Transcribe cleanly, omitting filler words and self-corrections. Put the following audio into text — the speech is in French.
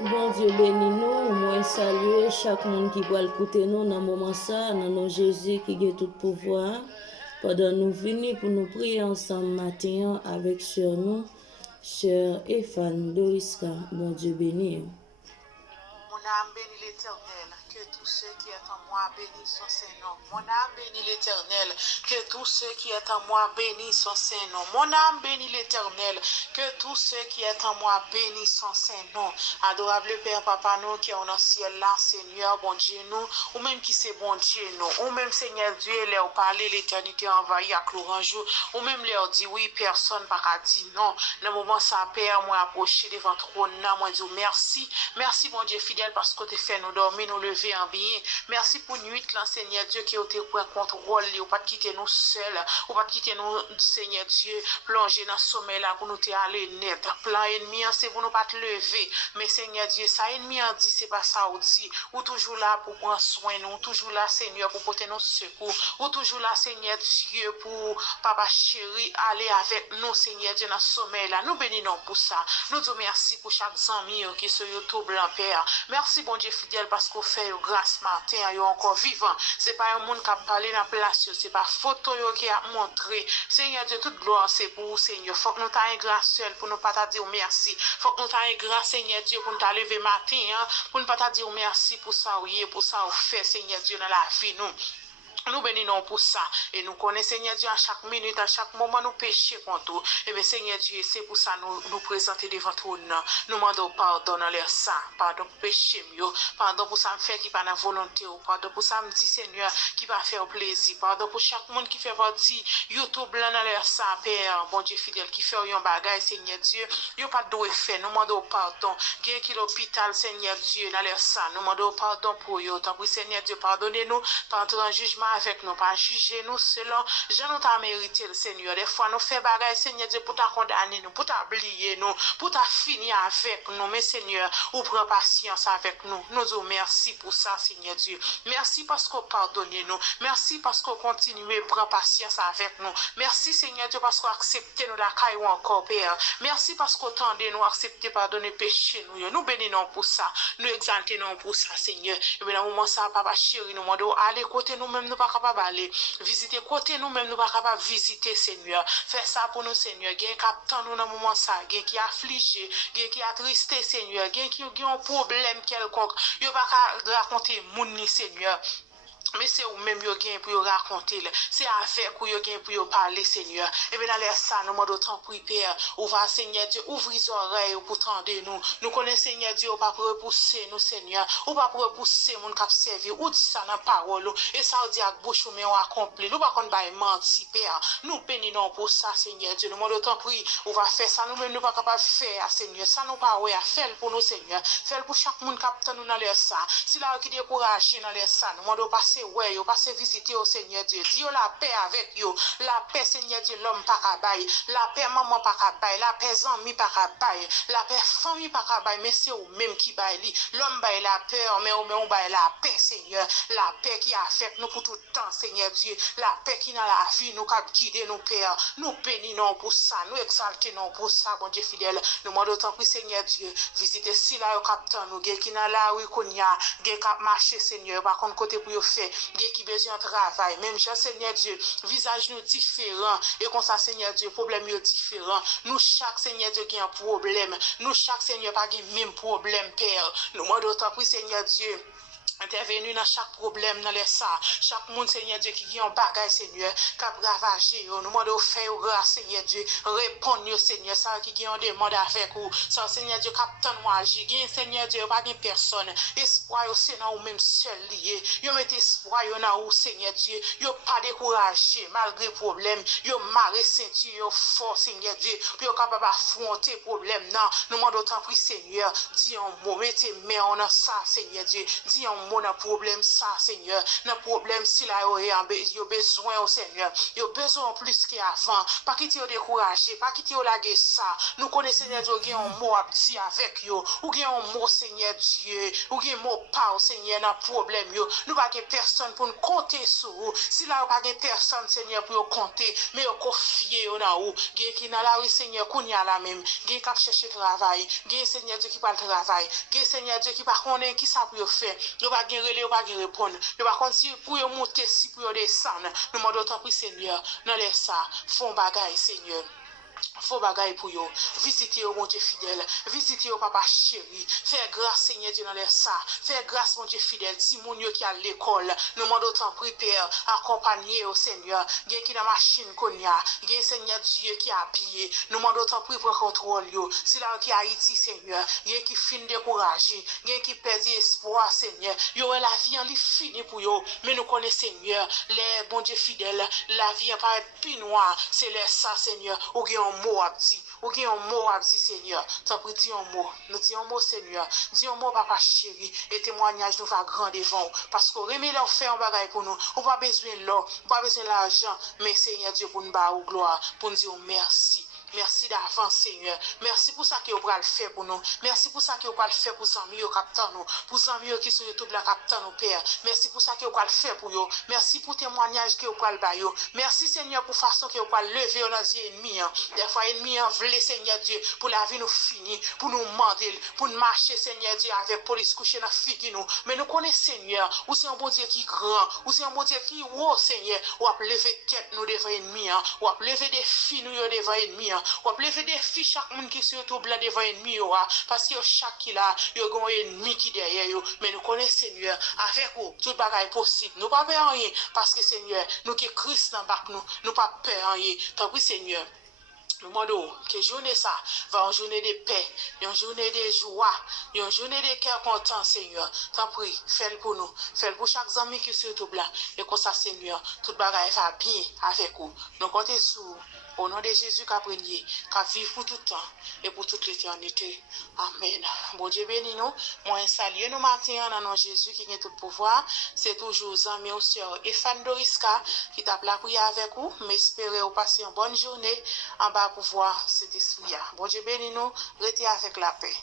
Bon Dieu béni nous, moi saluer chaque monde qui va écouter nous dans moment ça, dans nom Jésus qui a tout pouvoir. Pendant nous venir pour nous prier ensemble matin avec sœur nous, sœur Ephane Doriska. Bon Dieu béni. Mon âme bénit l'Éternel, que tout ce qui est en moi bénisse son Saint-Nom. Mon âme bénit l'Éternel, que tout ce qui est en moi bénisse son Saint-Nom. Mon âme bénit l'Éternel, que tout ce qui est en moi bénisse son Saint-Nom. Adorable Père, Papa, nous qui est dans le ciel là, Seigneur, bon Dieu, nous, ou même qui c'est bon Dieu, nous, ou même Seigneur Dieu, leur parler l'éternité envahie à l'orange, ou même leur dit oui, personne pas dit non. Dans le moment ça, Père, moi approché devant trône, moi dis merci, merci, bon Dieu fidèle, parce que tu fait nous dormir, nous lever en bien. Merci pour nuit, là, Seigneur Dieu, qui a été pour un contrôle, ou pas quitter nous seuls, ou pas quitter nous, Seigneur Dieu, plonger dans le sommeil là pour nous te aller net. Plan ennemi, c'est pour nous pas te lever. Mais Seigneur Dieu, ça ennemi a dit, c'est pas ça ou dit. Ou toujours là pour prendre soin nous, toujours là, Seigneur, pour porter nos secours. Ou toujours là, Seigneur Dieu, pour Papa chéri, aller avec nous, Seigneur Dieu, dans le sommeil là. Nous bénissons pour ça. Nous disons merci pour chaque ami qui se YouTube blanc, Père. Merci, bon Dieu fidèle, parce qu'on fait grâce matin, yo encore vivant. C'est pas un monde qui a parlé dans la place, c'est pas photo qui a montré. Seigneur Dieu, toute gloire, c'est pour vous, Seigneur. Faut que nous t'ayons grâce seul pour nous pas te dire merci. Faut que nous t'ayons grâce, Seigneur Dieu, pour nous t'lever matin, pour nous pas te dire merci pour ça, oui, pour ça, vous fait, Seigneur Dieu, dans la vie, nous. Nous bénissons pour ça. Et nous connaissons, Seigneur Dieu, à chaque minute, à chaque moment, nous péchons contre nous. Et bien, Seigneur Dieu, c'est pour ça nous présenter devant toi. Nous demandons pardon dans leur sang. Pardon pour péché mieux. Pardon pour ça me faire qui pas la volonté. Pardon pour ça me dit, Seigneur, qui va faire plaisir. Pardon pour chaque monde qui fait partie. YouTube blanc dans leur sang, Père, bon Dieu fidèle, qui fait un bagage, Seigneur Dieu. Ils pas de faire. Nous demandons pardon. Gain qui l'hôpital, Seigneur Dieu, dans leur sang. Nous demandons pardon pour eux. Tant que Seigneur Dieu, pardonnez-nous. Pas entrer en jugement avec nous, pas juger nous selon je nous t'a mérité le Seigneur. Des fois nous fait bagaille, Seigneur Dieu, pour t'a condamner nous, pour t'oublier nous, pour t'a finir avec nous, mais Seigneur, ou prend patience avec nous. Nous disons merci pour ça, Seigneur Dieu. Merci parce qu'on pardonne nous. Merci parce qu'on continue à prendre patience avec nous. Merci, Seigneur Dieu, parce qu'on accepte nous la caille encore, Père. Merci parce qu'on tendait nous accepter pardonner péché nous. Nous bénissons pour ça. Nous exaltons pour ça, Seigneur. Et bien, dans le moment ça, Papa chéri, nous demandons aller côté nous-mêmes, nous pas capable aller. Visiter côté nous-mêmes, nous pas capable visiter, Seigneur. Fais ça pour nous, Seigneur. Gain captant nous dans le moment ça. Gain qui affligé, gain qui attristé, Seigneur. Gain qui a un problème quelconque. Yo pas raconter moun, Seigneur. Mais c'est ou même yo gain pour raconter, c'est avec ou yo gain pour parler, Seigneur. Et bien dans les ça, nous demandons tant pour Père, ouvre Seigneur Dieu, ouvre les oreilles pour tendre nous. Nous connaissons Seigneur Dieu, ou pas pour repousser nous, Seigneur, ou pas pour repousser mon cap servir, ou dit ça dans la parole, et ça dit à bouche mais on accompli. Nous pas qu'on va mentir, Père. Nous bénissons pour ça, Seigneur Dieu. Nous demandons tant pour on va faire ça, nous même nous pas capable de faire, Seigneur. Ça nous pas ouais, faire pour nous, Seigneur. Faire pour chaque monde qui nous dans les ça. Si là qui découragé dans les ça, nous demandons passer ouais, yo passe visiter au Seigneur Dieu. Dis la paix avec yo. La paix, Seigneur Dieu, l'homme pas cabaye. La paix, maman pas cabaye. La paix, ami pas cabaye. La paix, famille pas cabaye. Mais c'est au même qui baille. L'homme baille la peur, mais on baille la paix, Seigneur. La paix qui affecte nous pour tout le temps, Seigneur Dieu. La paix qui dans la vie, nous cap guider nos pères. Nous bénissons pour ça. Nous exaltons pour ça, bon Dieu fidèle. Nous demandons tant que Seigneur Dieu. Visiter si là, au capteur, nous, qui dans la rue qu'on y a, cap marcher, Seigneur. Par contre, côté pour y faire. Qui besoin de travail, même Jean Seigneur Dieu, visage nous différent, et comme ça Seigneur Dieu, problème nous différent. Nous chaque Seigneur Dieu qui a un problème, nous chaque Seigneur pas qui même problème, Père. Nous demandons autant pour Seigneur Dieu. Intervenu dans chaque problème dans les ça. Chaque monde, Seigneur Dieu, qui a un bagage, Seigneur, qui a ravagé. Nous demandons faire grâce, Seigneur Dieu. Répondre, Seigneur, ça qui a une demande avec vous. Ça, Seigneur Dieu, capitaine, moi, agir. Seigneur Dieu, pas de personne. Espoir, c'est dans vous même seul lié. Vous mettez espoir dans vous, Seigneur Dieu. Vous pas découragé malgré problème. Vous marrez ceinture, fort, Seigneur Dieu. Puis vous capable d'affronter problème. Non, nous demandons autant pour Seigneur. Dis un mot, mettez main en ça, Seigneur Dieu. Dis un mot. mot dans problème ça, Seigneur. Dans problème si là, yo besoin au Seigneur. Yo besoin plus qu'avant. Pas quitter yo décourager, pas quitter yo laguer ça. Nous connaissons Seigneur Dieu, gen un mot à dire avec yo. Ou gen un mot Seigneur Dieu. Ou gen un mot pas Seigneur dans problème yo. Nous pas gen personne pour nous compter sur vous. Si là pas gen personne Seigneur pour compter, mais yo confier yo dans ou. Gen qui dans la rue Seigneur kounya la même. Gen qui chercher travail. Gen Seigneur Dieu qui parle travail. Gen Seigneur Dieu qui pas connaît qui ça pour yo faire. Yo pas gen relé, yo pas gen répondre. Yo pas si pour yo monter, si pour yo descendre. Nous demandons tant pour Seigneur. Dans les ça, font bagaille Seigneur. Faut bagaille pour yo. Visitez mon Dieu fidèle. Visitez papa chéri. Fais grâce Seigneur Dieu dans les ça. Fais grâce mon Dieu fidèle. Si mon Dieu qui à l'école, nous demandons tant prépare, accompagner au Seigneur. Gen qui dans machine konya. Gen Seigneur Dieu qui a habillé. Nous demandons tant prendre contrôle yo. Si là qui Haïti Seigneur. Gen qui fin découragé. Gen qui perd espoir Seigneur. Yo la vie en li fini pour yo. Mais nous connaissons Seigneur. Les bon Dieu fidèle. La vie en paraît plus noire. C'est les ça Seigneur. Ou gen un mot à dire, ou gen un mot à dire Seigneur, t'as pris dis un mot, nous dis un mot Seigneur, dis un mot papa chéri, et témoignage nous va grand devant, parce qu'on remet leur fait un bagage pour nous, on pas besoin de l'or, on pas besoin de l'argent, mais Seigneur Dieu pour nous battre gloire, pour nous dire merci. Merci d'avance, Seigneur. Merci pour ça que vous pouvez le faire pour nous. Merci pour ça que vous pouvez le faire pour les amis captant nous. Pour les amis qui sont YouTube la captant nous, Père. Merci pour ça que vous pouvez le faire pour vous. Merci pour le témoignage que vous pouvez le bailler. Merci, Seigneur, pour la façon que vous pouvez lever dans les ennemis. Des fois, ennemis veulent, Seigneur Dieu, pour la vie nous finir, pour nous demander, pour nous marcher, Seigneur Dieu, avec police coucher dans la figue nous. Mais nous connaissons, Seigneur, ou c'est un bon Dieu qui est grand, ou c'est un bon Dieu qui est haut, Seigneur, ou à lever tête nous devant ennemis, ou à lever des filles nous devant ennemis. Ou à lever des filles chaque monde qui se trouve blanc devant ennemi parce que chaque qui là il y a un ennemi qui derrière yo mais nous connaissons Seigneur avec vous tout bagaille possible nous pas peur rien parce que Seigneur nous qui Christ dans bac nous pas peur rien tant pis Seigneur. Nous demandons que journée ça va une journée de paix, une journée de joie, une journée de cœur content, Seigneur. T'en prie, fais-le pour nous. Fais-le pour chaque ami qui se trouve là. Et comme ça, Seigneur, toute bagaille va bien avec vous. Nous comptons sur vous. Au nom de Jésus, qu'a prié, qu'a vivre pour tout le temps et pour toute l'éternité. Amen. Bon Dieu bénis nous. Moi, saluer nous matin dans nom Jésus qui a tout pouvoir. C'est toujours ami ou sœur Efan Doriska qui t'a la prière avec vous. Mais espérez vous passer une bonne journée en bas pour voir cet esprit. Bon Dieu bénis nous. Restez avec la paix.